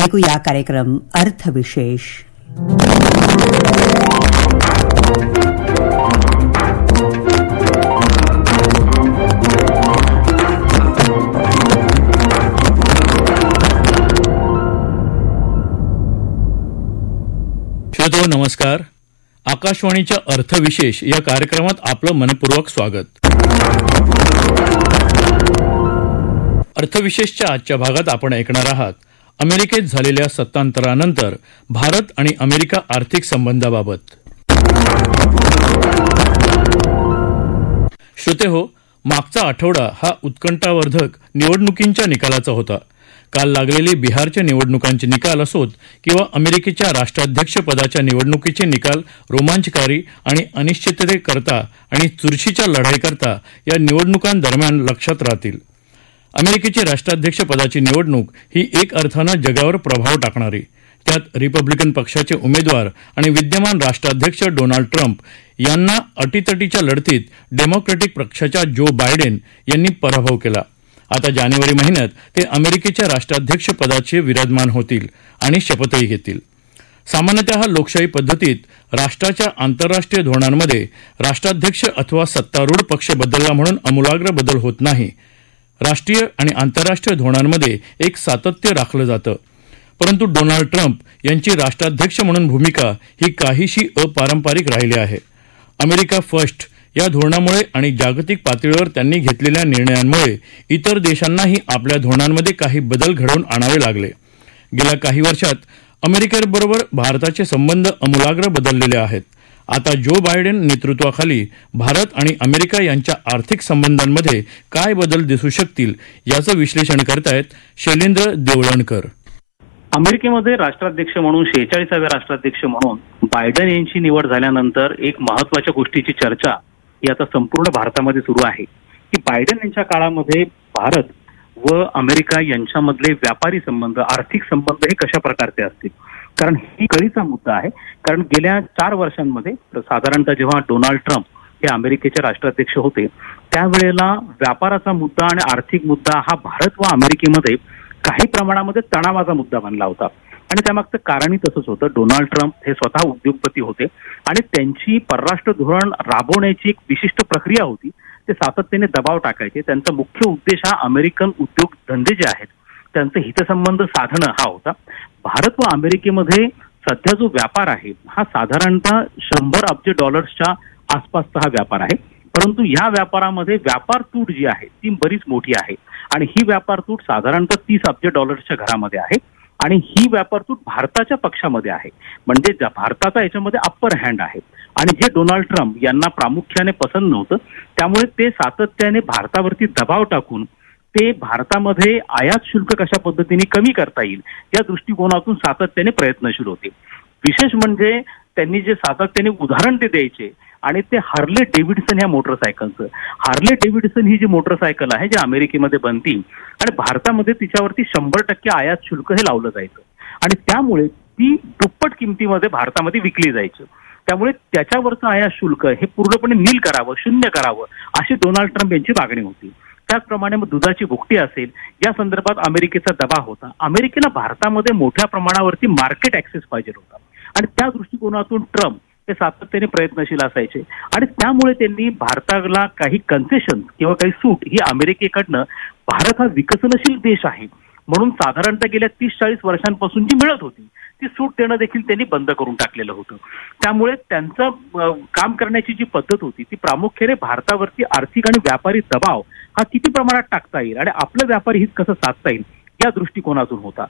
ऐकूया कार्यक्रम अर्थविशेष. श्रोतो नमस्कार. आकाशवाणीच्या अर्थविशेष या कार्यक्रमात आपलं मनपूर्वक स्वागत. अर्थविशेषच्या आजच्या भागात आपण ऐकणार आहात अमेरिकेत झालेल्या सत्तांतरानंतर भारत आणि अमेरिका आर्थिक संबंधाबाबत. श्रोतेहो, मागचा आठवडा हा उत्कंठावर्धक निवडणुकींच्या निकालाचा होता. काल लागलेले बिहारच्या निवडणुकांचे निकाल असोत किंवा अमेरिकेच्या राष्ट्राध्यक्षपदाच्या निवडणुकीचे निकाल रोमांचकारी आणि अनिश्चिततेकरता आणि चुरशीच्या लढाईकरता या निवडणुकांदरम्यान लक्षात राहतील. अमेरिकेची राष्ट्राध्यक्षपदाची निवडणूक ही एक अर्थानं जगावर प्रभाव टाकणारी, त्यात रिपब्लिकन पक्षाचे उमेदवार आणि विद्यमान राष्ट्राध्यक्ष डोनाल्ड ट्रम्प यांना अटीतटीच्या लढतीत डेमोक्रॅटिक पक्षाच्या जो बायडेन यांनी पराभव केला. आता जानेवारी महिन्यात ते अमेरिकेच्या राष्ट्राध्यक्षपदाचे विराजमान होतील आणि शपथही घेतील. सामान्यतः लोकशाही पद्धतीत राष्ट्राच्या आंतरराष्ट्रीय धोरणांमध्ये राष्ट्राध्यक्ष अथवा सत्तारूढ पक्ष बदलला म्हणून आमूलाग्र बदल होत नाही. राष्ट्रीय आणि आंतरराष्ट्रीय धोरणांमध्ये एक सातत्य राखलं जातं. परंतु डोनाल्ड ट्रम्प यांची राष्ट्राध्यक्ष म्हणून भूमिका ही काहीशी अपारंपरिक राहिली आहे. अमेरिका फर्स्ट या धोरणामुळे आणि जागतिक पातळीवर त्यांनी घेतलेल्या निर्णयांमुळे इतर देशांनाही आपल्या धोरणांमध्ये काही बदल घडवून आणावे लागले. गेल्या काही वर्षात अमेरिकेबरोबर भारताचे संबंध आमूलाग्र बदललेले आहेत. आता जो बायडेन नेतृत्वाखाली भारत आणि अमेरिका यांच्या आर्थिक संबंधांमध्ये काय बदल दिसू शकतील याचं विश्लेषण करतायत शैलेंद्र देवळणकर. अमेरिकेमध्ये राष्ट्राध्यक्ष म्हणून 46व्या राष्ट्राध्यक्ष म्हणून बायडेन यांची निवड झाल्यानंतर एक महत्वाच्या गोष्टीची चर्चा ही आता संपूर्ण भारतामध्ये सुरू आहे की बायडेन यांच्या काळामध्ये भारत व अमेरिका यांच्यामधले व्यापारी संबंध, आर्थिक संबंध हे कशा प्रकारचे असतील. कारण ही कळीचा मुद्दा आहे. कारण गेल्या 4 वर्षांमध्ये साधारणतः जेव्हा डोनाल्ड ट्रम्प हे अमेरिकेचे राष्ट्राध्यक्ष होते त्यावेळेला व्यापाराचा मुद्दा आणि आर्थिक मुद्दा हा भारत व अमेरिकेमध्ये काही प्रमाणामध्ये तणावाचा मुद्दा बनला होता. आणि त्यामागचं कारणही तसंच होतं. डोनाल्ड ट्रम्प हे स्वतः उद्योगपती होते आणि त्यांची परराष्ट्र धोरण राबवण्याची एक विशिष्ट प्रक्रिया होती. ते सातत्याने दबाव टाकायचे. त्यांचा मुख्य उद्देश हा अमेरिकन उद्योग धंदे जे आहेत त्यांचे हितसंबंध साधणं हा होता. भारत व अमेरिकेमध्ये सध्या जो व्यापार आहे हा साधारणतः $100 अब्ज आसपासचा हा व्यापार आहे. परंतु या व्यापारामध्ये व्यापार तूट जी आहे ती बरीच मोठी आहे आणि ही व्यापार तूट साधारणतः $30 अब्ज घरामध्ये आहे. आणि ही व्यापार तूट भारताच्या पक्षामध्ये आहे. म्हणजे भारताचा याच्यामध्ये अप्पर हँड आहे. आणि जे डोनाल्ड ट्रम्प यांना प्रामुख्याने पसंत नव्हतं त्यामुळे ते सातत्याने भारतावरती दबाव टाकून ते भारतामध्ये आयात शुल्क कशा पद्धतीने कमी करता येईल या दृष्टिकोनातून सातत्याने प्रयत्नशील होते. विशेष म्हणजे त्यांनी जे सातत्याने उदाहरण ते द्यायचे आणि ते हार्ले डेव्हिडसन ह्या मोटरसायकलचं. हार्ले डेव्हिडसन ही जी मोटरसायकल आहे जी अमेरिकेमध्ये बनती आणि भारतामध्ये तिच्यावरती 100% आयात शुल्क हे लावलं जायचं आणि त्यामुळे ती दुप्पट किमतीमध्ये भारतामध्ये विकली जायची. त्यामुळे त्याच्यावरचं आयात शुल्क हे पूर्णपणे नील करावं, शून्य करावं अशी डोनाल्ड ट्रम्प यांची मागणी होती. त्याचप्रमाणे मग दुधाची भुकटी असेल या संदर्भात अमेरिकेचा दबाव होता. अमेरिकेला भारतामध्ये मोठ्या प्रमाणावरती मार्केट ऍक्सेस पाहिजे होता आणि त्या दृष्टिकोनातून ट्रम्प ते सातत्याने प्रयत्नशील असायचे आणि त्यामुळे त्यांनी भारताला काही कन्सेशन किंवा काही सूट ही अमेरिकेकडनं, भारत हा विकसनशील देश आहे म्हणून साधारणतः गेल्या 30-40 वर्षांपासून जी मिळत होती ती सूट देणं देखील त्यांनी बंद करून टाकलेलं होतं. त्यामुळे त्यांचं काम करण्याची जी पद्धत होती ती प्रामुख्याने भारतावरती आर्थिक आणि व्यापारी दबाव हा किती प्रमाणात टाकता येईल आणि आपलं व्यापारी हित कसं साधता येईल या दृष्टिकोनातून होता.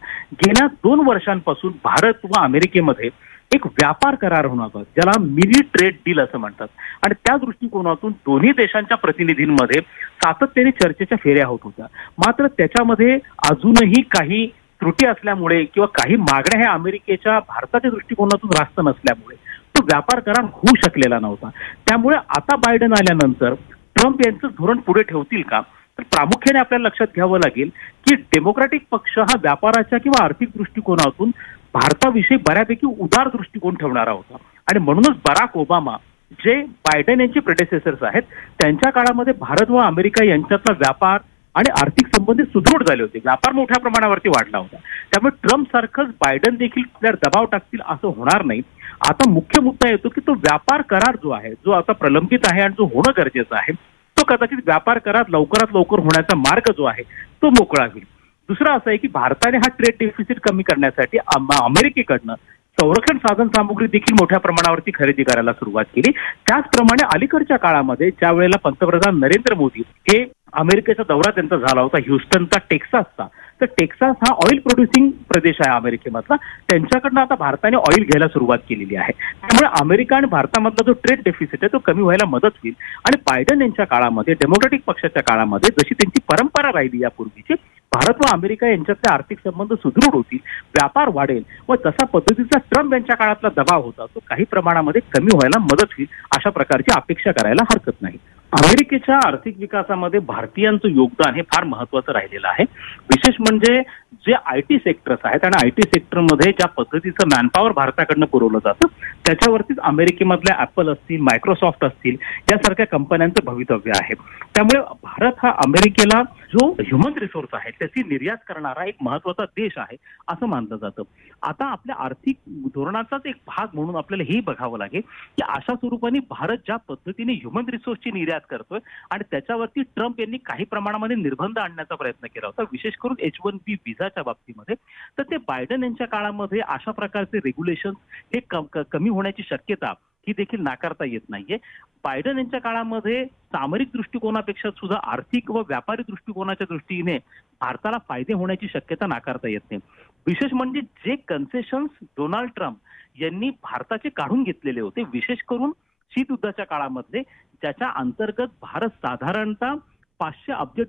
गेल्या 2 वर्षांपासून भारत व अमेरिकेमध्ये एक व्यापार करार होणार होता ज्याला मिनी ट्रेड डील असं म्हणतात आणि त्या दृष्टिकोनातून दोन्ही देशांच्या प्रतिनिधींमध्ये सातत्याने चर्चेच्या फेऱ्या होत होत्या. मात्र त्याच्यामध्ये अजूनही काही त्रुटी असल्यामुळे किंवा काही मागण्या ह्या अमेरिकेच्या भारताच्या दृष्टिकोनातून रास्त नसल्यामुळे तो व्यापार करार होऊ शकलेला नव्हता. त्यामुळे आता बायडेन आल्यानंतर ट्रम्प यांचं धोरण पुढे ठेवतील का तर प्रामुख्याने आपल्याला लक्षात घ्यावं लागेल की डेमोक्रॅटिक पक्ष हा व्यापाराच्या किंवा आर्थिक दृष्टिकोनातून भारताविषयी बऱ्यापैकी उदार दृष्टिकोन ठेवणारा होता आणि म्हणूनच बराक ओबामा जे बायडेन यांचे प्रेडेसेसर्स आहेत त्यांच्या काळामध्ये भारत व अमेरिका यांच्यातला व्यापार आणि आर्थिक संबंध सुदृढ झाले होते. व्यापार मोठ्या प्रमाणावरती वाढला होता. त्यामुळे ट्रम्प सारखंच बायडन देखील आपल्यावर दबाव टाकतील असं होणार नाही. आता मुख्य मुद्दा येतो की तो व्यापार करार जो आहे, जो आता प्रलंबित आहे आणि जो होणं गरजेचं आहे, तो कदाचित व्यापार करार लवकरात लवकर होण्याचा मार्ग जो आहे तो मोकळा होईल. दुसरं असं आहे की भारताने हा ट्रेड डेफिसिट कमी करण्यासाठी अमेरिकेकडनं संरक्षण साधन सामुग्री देखील मोठ्या प्रमाणावरती खरेदी करायला सुरुवात केली. त्याचप्रमाणे अलीकडच्या काळामध्ये ज्या वेळेला पंतप्रधान नरेंद्र मोदी हे अमेरिकेचा दौरा त्यांचा झाला होता ह्युस्टनचा, टेक्सासचा, तर टेक्सास हा ऑइल प्रोड्युसिंग प्रदेश आहे अमेरिकेमधला. त्यांच्याकडनं आता भारताने ऑइल घ्यायला सुरुवात केलेली आहे. त्यामुळे अमेरिका आणि भारतामधला जो ट्रेड डेफिसिट आहे तो कमी व्हायला मदत होईल. आणि बायडन यांच्या काळामध्ये, डेमोक्रॅटिक पक्षाच्या काळामध्ये जशी त्यांची परंपरा राहिली यापूर्वीची, भारत व अमेरिका यांच्यातले आर्थिक संबंध सुदृढ होतील, व्यापार वाढेल व जसा पद्धतीचा ट्रम्प यांच्या काळातला दबाव होता तो काही प्रमाणामध्ये कमी व्हायला मदत होईल अशा प्रकारची अपेक्षा करायला हरकत नाही. अमेरिकेच्या आर्थिक विकासामध्ये भारतीयांचं योगदान हे फार महत्वाचं राहिलेलं आहे. विशेष म्हणजे जे आयटी सेक्टर्स आहेत आणि आयटी सेक्टरमध्ये ज्या पद्धतीचं मॅनपॉवर भारताकडनं पुरवलं जातं त्याच्यावरतीच अमेरिकेमधल्या ऍपल असतील, मायक्रोसॉफ्ट असतील यासारख्या कंपन्यांचं भवितव्य आहे. त्यामुळे भारत हा अमेरिकेला जो ह्युमन रिसोर्स आहे त्याची निर्यात करणारा एक महत्वाचा देश आहे असं मानलं जातं. आता आपल्या आर्थिक धोरणाचाच एक भाग म्हणून आपल्याला हे बघावं लागेल की अशा स्वरूपाने भारत ज्या पद्धतीने ह्युमन रिसोर्सची निर्यात करतोय आणि त्याच्यावरती ट्रम्प यांनी काही प्रमाणामध्ये निर्बंध आणण्याचा प्रयत्न केला होता, विशेष करून H-1B व्हिसाच्या बाबतीमध्ये, तर ते बायडन यांच्या काळामध्ये अशा प्रकारचे रेग्युलेशन हे कमी होण्याची शक्यता ही देखील नाकारता येत नाहीये. बायडन यांच्या काळामध्ये सामरिक दृष्टिकोनापेक्षा सुद्धा आर्थिक व व्यापारी दृष्टिकोनाच्या दृष्टीने भारताला फायदे होण्याची शक्यता नाकारता येत नाही. विशेष म्हणजे जे कन्सेशन्स डोनाल्ड ट्रम्प यांनी भारताचे काढून घेतलेले होते, विशेष करून शीतयुद्धाच्या काळामध्ये, ज्याच्या अंतर्गत भारत साधारणतः $500 अब्ज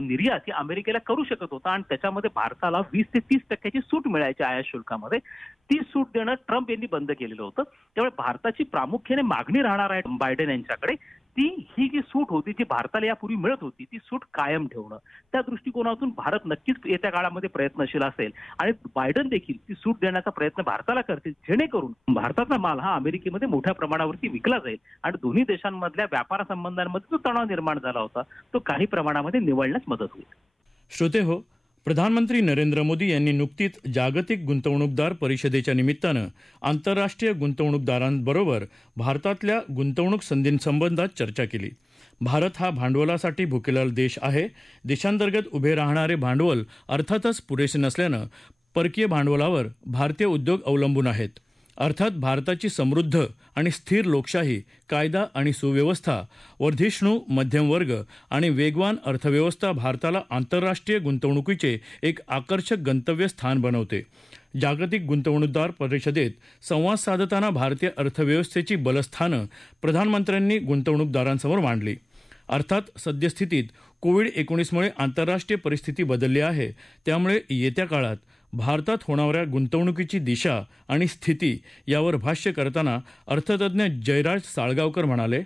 निर्यात ही अमेरिकेला करू शकत होता आणि त्याच्यामध्ये भारताला 20 ते 30% सूट मिळायची आयात शुल्कामध्ये, ती सूट देणं ट्रम्प यांनी बंद केलेलं होतं. त्यामुळे भारताची प्रामुख्याने मागणी राहणार आहे बायडन यांच्याकडे, ही जी सूट होती जी भारताला यापूर्वी मिळत होती ती सूट कायम ठेवणं. त्या दृष्टिकोनातून भारत नक्कीच येत्या काळामध्ये प्रयत्नशील असेल आणि बायडन देखील ती सूट देण्याचा प्रयत्न भारताला करतील, जेणेकरून भारताचा माल हा अमेरिकेमध्ये मोठ्या प्रमाणावरती विकला जाईल आणि दोन्ही देशांमधल्या व्यापार संबंधांमध्ये जो तणाव निर्माण झाला होता तो काही प्रमाणामध्ये निवळण्यास मदत होईल. श्रोते हो, प्रधानमंत्री नरेंद्र मोदी यांनी नुकतीच जागतिक गुंतवणूकदार परिषदेच्या निमित्तानं आंतरराष्ट्रीय गुंतवणूकदारांबरोबर भारतातल्या गुंतवणूक संधींसंबंधात चर्चा केली. भारत हा भांडवलासाठी भुकेलेला देश आहे. देशांतर्गत उभे राहणारे भांडवल अर्थातच पुरेसे नसल्यानं परकीय भांडवलावर भारतीय उद्योग अवलंबून आहेत. अर्थात भारताची समृद्ध आणि स्थिर लोकशाही, कायदा आणि सुव्यवस्था, वर्धिष्णू मध्यमवर्ग आणि वेगवान अर्थव्यवस्था भारताला आंतरराष्ट्रीय गुंतवणुकीचे एक आकर्षक गंतव्य स्थान बनवते. जागतिक गुंतवणूकदार परिषदेत संवाद साधताना भारतीय अर्थव्यवस्थेची बलस्थानं प्रधानमंत्र्यांनी गुंतवणूकदारांसमोर मांडली. अर्थात सद्यस्थितीत कोविड-19मुळे आंतरराष्ट्रीय परिस्थिती बदलली आहे. त्यामुळे येत्या काळात भारतात होणाऱ्या गुंतवणुकीची दिशा आणि स्थिती यावर भाष्य करताना अर्थतज्ञ जयराज साळगावकर म्हणाले,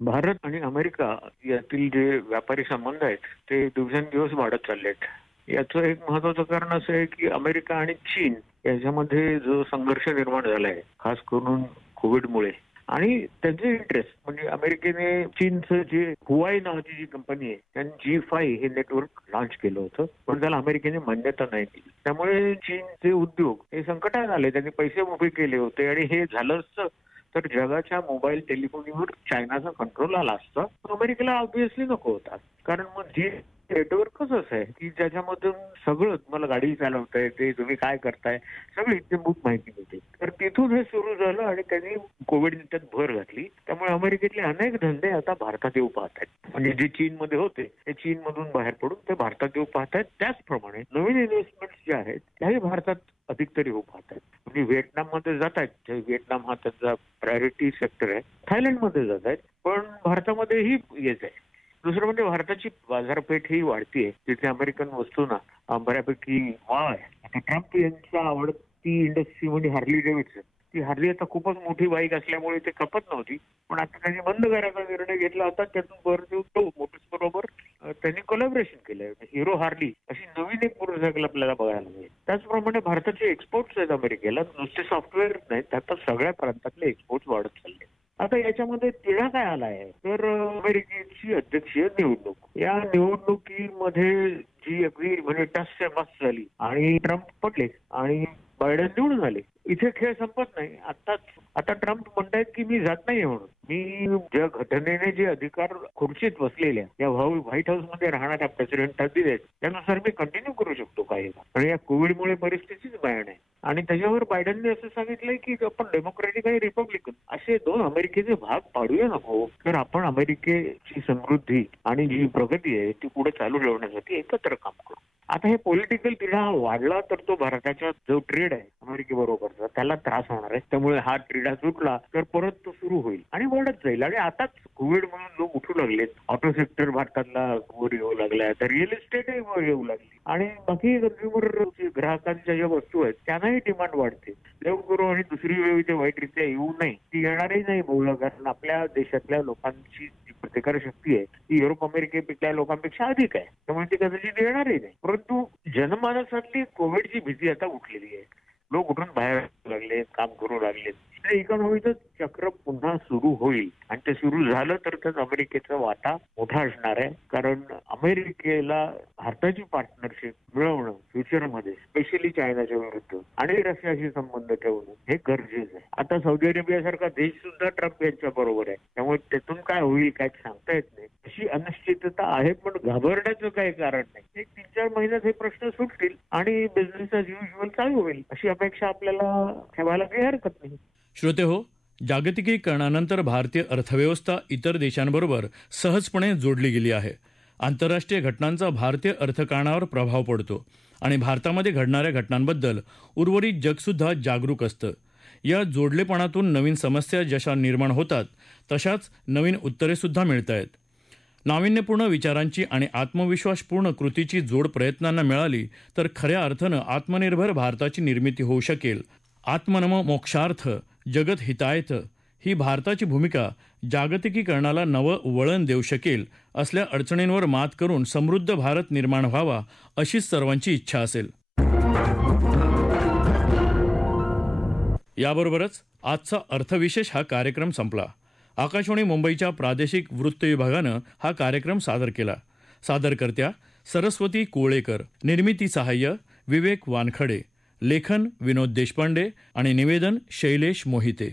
भारत आणि अमेरिका यातील जे व्यापारी संबंध आहेत ते दिवसेंदिवस वाढत चालले आहेत. याचं एक महत्वाचं कारण असं आहे की अमेरिका आणि चीन याच्यामध्ये जो संघर्ष निर्माण झाला आहे, खास करून कोविडमुळे, आणि त्यांचे इंटरेस्ट म्हणजे अमेरिकेने चीनचं जे हुआई नावाची जी कंपनी आहे त्यांनी G5 हे नेटवर्क लॉन्च केलं होतं, पण त्याला अमेरिकेने मान्यता नाही दिली. त्यामुळे चीनचे उद्योग हे संकटात आले, त्यांनी पैसे उभे केले होते आणि हे झालं असतं तर जगाच्या मोबाईल टेलिफोनीवर चायनाचा कंट्रोल आला असता. अमेरिकेला ऑब्व्हियसली नको होता, कारण मग जी नेटवर्कच असं आहे की ज्याच्यामधून सगळं तुम्हाला गाडी चालवता येते, तुम्ही काय करताय सगळी इत्यंभूत माहिती मिळते. तर तिथून हे सुरू झालं आणि त्यांनी कोविड त्यात भर घातली. त्यामुळे अमेरिकेतले अनेक धंदे आता भारतात येऊ पाहत आहेत. म्हणजे जे चीनमध्ये होते ते चीनमधून बाहेर पडून ते भारतात येऊ पाहत आहेत. त्याचप्रमाणे नवीन इन्व्हेस्टमेंट जे आहेत त्याही भारतात अधिकतरी होऊ पाहत आहेत. म्हणजे व्हिएटनाममध्ये जात आहेत, व्हिएटनाम हा त्यांचा प्रायोरिटी सेक्टर आहे, थायलंडमध्ये जात आहेत, पण भारतामध्येही येत आहे. दुसरं म्हणजे भारताची बाजारपेठ ही वाढतीये, जिथे अमेरिकन वस्तूंना बऱ्यापैकी वाव आहे. आता ट्रम्प यांचा आवडती इंडस्ट्री म्हणजे हार्ली डेव्हिडसन. ती हार्ली आता खूपच मोठी बाईक असल्यामुळे ते खपत नव्हती, पण आता त्यांनी बंद करायचा निर्णय घेतला होता. त्यातून मोटर्स बरोबर त्यांनी कोलॅबोरेशन केलंय. हिरो हार्ली अशी नवीन एक मोटरसायकल आपल्याला बघायला मिळेल. त्याचप्रमाणे भारताचे एक्सपोर्ट्स आहेत अमेरिकेला, नुसते सॉफ्टवेअर नाहीत, आता सगळ्या प्रांतातले एक्सपोर्ट्स वाढत चालले. आता याच्यामध्ये तिढा काय आलाय तर अमेरिकेची अध्यक्षीय निवडणूक, या निवडणुकीमध्ये जी अगदी म्हणजे टस से मस झाली आणि ट्रम्प पडले आणि बायडन निवडून आले. इथे खेळ संपत नाही. आता ट्रम्प म्हणतायत की मी जात नाहीये म्हणून. मी ज्या घटनेने जे अधिकार खुर्चीत बसलेल्या या व्हाईट हाऊस मध्ये राहणाऱ्या प्रेसिडेंटला दिलेत त्यानुसार मी कंटिन्यू करू शकतो काही. आणि या कोविडमुळे परिस्थितीच भयान आहे. आणि त्याच्यावर बायडनने असं सांगितलंय की आपण डेमोक्रॅटिक आणि रिपब्लिकन असे दोन अमेरिकेचे भाग पाडूया नको, तर आपण अमेरिकेची समृद्धी आणि जी प्रगती आहे ती पुढे चालू ठेवण्यासाठी एकत्र काम करू. आता हे पॉलिटिकल तिढा वाढला तर तो भारताचा जो ट्रेड आहे अमेरिकेबरोबरचा त्याला त्रास होणार आहे. त्यामुळे हा तिढा सुटला तर परत तो सुरू होईल आणि वाढत जाईल. आणि आताच कोविड म्हणून लोक उठू लागलेत. ऑटो सेक्टर भारतातला वर येऊ लागलाय, तर रिअल इस्टेटही वर येऊ लागली आणि बाकी कंझ्युमर ग्राहकांच्या ज्या वस्तू आहेत त्यांनाही डिमांड वाढते. देव करू आणि दुसरी वेळ इथे वाईटरित्या येऊ नये, ती येणारही नाही बोललं, कारण आपल्या देशातल्या लोकांची जी प्रतिकार शक्ती आहे ती युरोप अमेरिकेतल्या लोकांपेक्षा अधिक आहे. त्यामुळे ती कदाचित येणारही नाही. परंतु जनमानसातली कोविडची भीती आता उठलेली आहे. लोक उठून बाहेर लागलेत, काम करू लागलेत. इकॉनॉमीचं चक्र पुन्हा सुरू होईल आणि ते सुरू झालं तर त्यात अमेरिकेचा वाटा मोठा असणार आहे. कारण अमेरिकेला भारताची पार्टनरशिप मिळवणं फ्युचरमध्ये स्पेशली चायनाच्या विरुद्ध आणि रशियाशी संबंध ठेवणं हे गरजेचं आहे. आता सौदी अरेबियासारखा देश सुद्धा ट्रम्प यांच्या बरोबर आहे. त्यामुळे त्यातून काय होईल काय सांगता येत नाही. अशी अनिश्चितता आहे, पण घाबरण्याचं काही कारण नाही. एक 3-4 महिन्यात हे प्रश्न सुटतील आणि बिझनेस ॲज युज्युअल चालू होईल अशी अपेक्षा आपल्याला ठेवायला काही हरकत नाही. श्रोते हो, जागतिकीकरणानंतर भारतीय अर्थव्यवस्था इतर देशांबरोबर सहजपणे जोडली गेली आहे. आंतरराष्ट्रीय घटनांचा भारतीय अर्थकारणावर प्रभाव पडतो आणि भारतामध्ये घडणाऱ्या घटनांबद्दल उर्वरित जगसुद्धा जागरूक असतं. या जोडलेपणातून नवीन समस्या जशा निर्माण होतात तशाच नवीन उत्तरेसुद्धा मिळत आहेत. नाविन्यपूर्ण विचारांची आणि आत्मविश्वासपूर्ण कृतीची जोड प्रयत्नांना मिळाली तर खऱ्या अर्थानं आत्मनिर्भर भारताची निर्मिती होऊ शकेल. आत्मनमो मोक्षार्थ जगत हितायथ ही भारताची भूमिका जागतिकीकरणाला नवं वळण देऊ शकेल. असल्या अडचणींवर मात करून समृद्ध भारत निर्माण व्हावा अशीच सर्वांची इच्छा असेल. याबरोबरच आजचा अर्थविशेष हा कार्यक्रम संपला. आकाशवाणी मुंबईच्या प्रादेशिक वृत्त विभागानं हा कार्यक्रम सादर केला. सादरकर्त्या सरस्वती कोळेकर, निर्मिती सहाय्य विवेक वानखडे, लेखन विनोद देशपांडे आणि निवेदन शैलेश मोहिते.